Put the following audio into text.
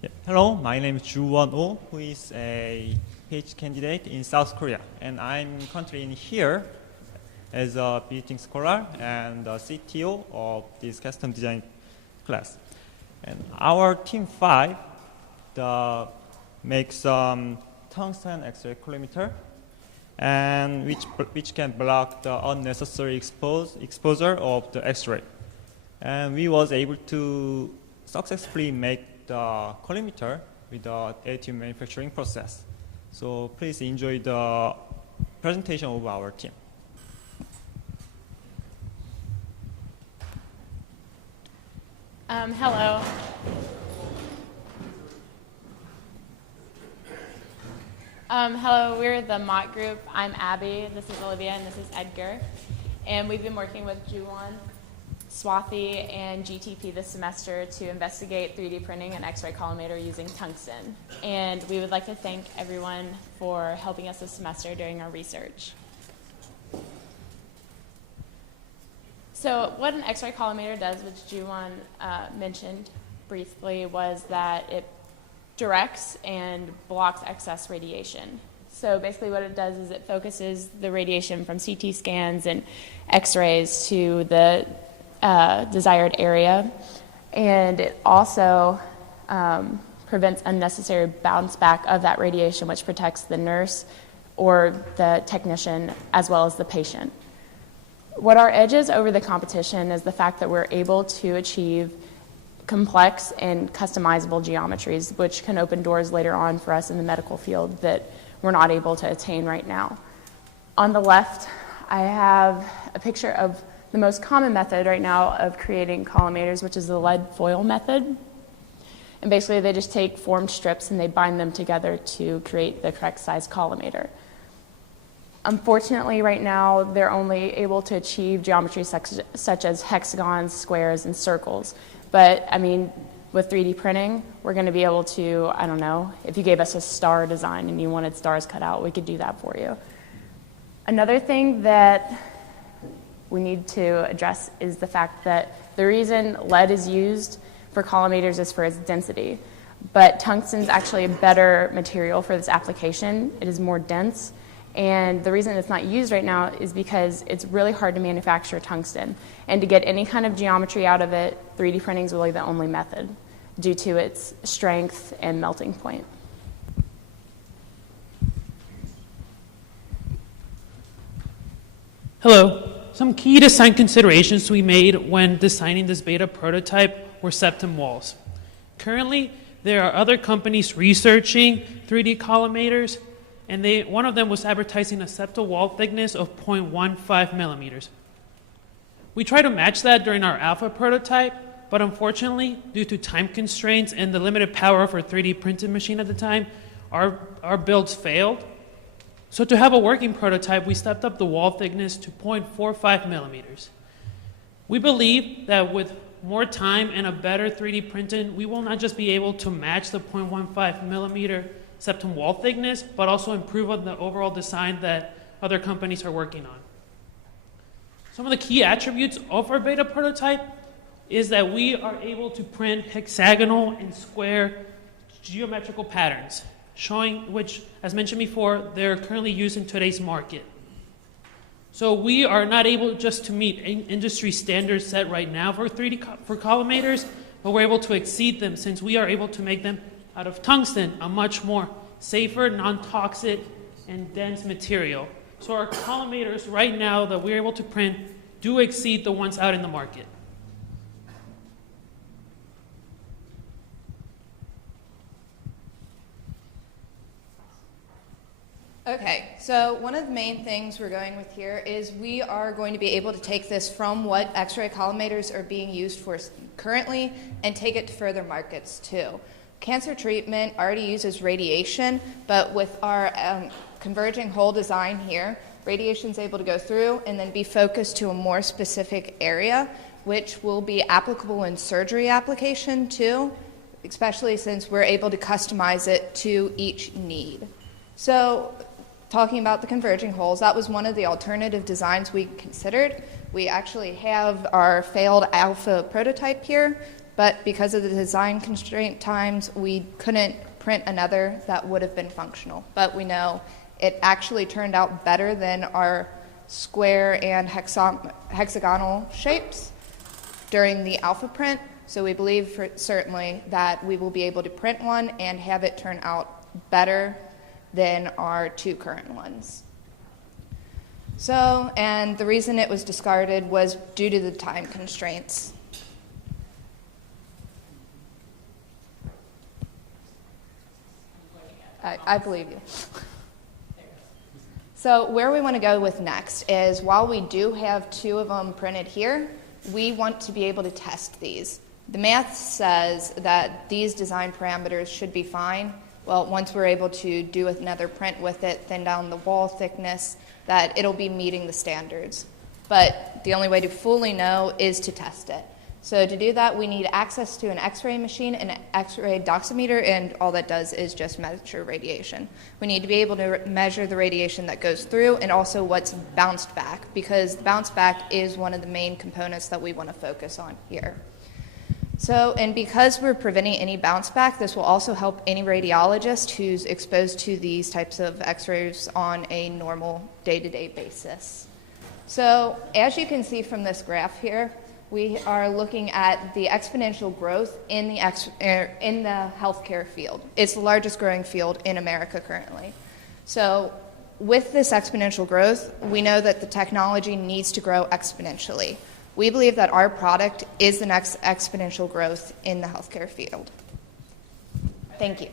Yeah. Hello, my name is Ju-won Oh, who is a PhD candidate in South Korea. And I'm currently in here as a visiting scholar and a CTO of this custom design class. And our team 5 makes tungsten X-ray collimator, and which can block the unnecessary exposure of the X-ray. And we was able to successfully make the collimator with the additive manufacturing process. So please enjoy the presentation of our team. Hello. Hello, we're the MOT Group. I'm Abby, this is Olivia, and this is Edgar. And we've been working with Ju-won, Swathi, and GTP this semester to investigate 3D printing and X-ray collimator using tungsten. And we would like to thank everyone for helping us this semester during our research. So what an X-ray collimator does, which Ju-won mentioned briefly, was that it directs and blocks excess radiation. So basically what it does is it focuses the radiation from CT scans and X-rays to the desired area, and it also prevents unnecessary bounce back of that radiation, which protects the nurse or the technician as well as the patient. What our edge is over the competition is the fact that we're able to achieve complex and customizable geometries, which can open doors later on for us in the medical field that we're not able to attain right now. On the left, I have a picture of the most common method right now of creating collimators, which is the lead foil method. And basically they just take formed strips and they bind them together to create the correct size collimator. Unfortunately, right now, they're only able to achieve geometry such as hexagons, squares, and circles. But, I mean, with 3D printing, we're going to be able to, I don't know, if you gave us a star design and you wanted stars cut out, we could do that for you. Another thing that we need to address is the fact that the reason lead is used for collimators is for its density. But tungsten is actually a better material for this application. It is more dense. And the reason it's not used right now is because it's really hard to manufacture tungsten. And to get any kind of geometry out of it, 3D printing is really the only method due to its strength and melting point. Hello. Some key design considerations we made when designing this beta prototype were septum walls. Currently, there are other companies researching 3D collimators, and one of them was advertising a septal wall thickness of 0.15 millimeters. We tried to match that during our alpha prototype, but unfortunately, due to time constraints and the limited power of our 3D printing machine at the time, our builds failed. So to have a working prototype, we stepped up the wall thickness to 0.45 millimeters. We believe that with more time and a better 3D printing, we will not just be able to match the 0.15 millimeter septum wall thickness, but also improve on the overall design that other companies are working on. Some of the key attributes of our beta prototype is that we are able to print hexagonal and square geometrical patterns, showing which, as mentioned before, they're currently used in today's market. So we are not able just to meet industry standards set right now for collimators, but we're able to exceed them since we are able to make them out of tungsten, a much more safer, non-toxic, and dense material. So our collimators right now that we're able to print do exceed the ones out in the market. Okay, so one of the main things we're going with here is we are going to be able to take this from what X-ray collimators are being used for currently and take it to further markets too. Cancer treatment already uses radiation, but with our converging hole design here, radiation is able to go through and then be focused to a more specific area, which will be applicable in surgery application too, especially since we're able to customize it to each need. So talking about the converging holes, that was one of the alternative designs we considered. We actually have our failed alpha prototype here. but because of the design constraint times, we couldn't print another that would have been functional. But we know it actually turned out better than our square and hexagonal shapes during the alpha print. So we believe for certainly that we will be able to print one and have it turn out better than our two current ones. So, and the reason it was discarded was due to the time constraints. I believe you. So where we want to go with next is, while we do have two of them printed here, we want to be able to test these. The math says that these design parameters should be fine. Well, once we're able to do another print with it, thin down the wall thickness, that it'll be meeting the standards. But the only way to fully know is to test it. So to do that, we need access to an X-ray machine and an X-ray doximeter, and all that does is just measure radiation. We need to be able to measure the radiation that goes through and also what's bounced back, because the bounce back is one of the main components that we want to focus on here. So, and because we're preventing any bounce back, this will also help any radiologist who's exposed to these types of X-rays on a normal day-to-day basis. So, as you can see from this graph here, we are looking at the exponential growth in the healthcare field. It's the largest growing field in America currently. So with this exponential growth, we know that the technology needs to grow exponentially. We believe that our product is the next exponential growth in the healthcare field. Thank you.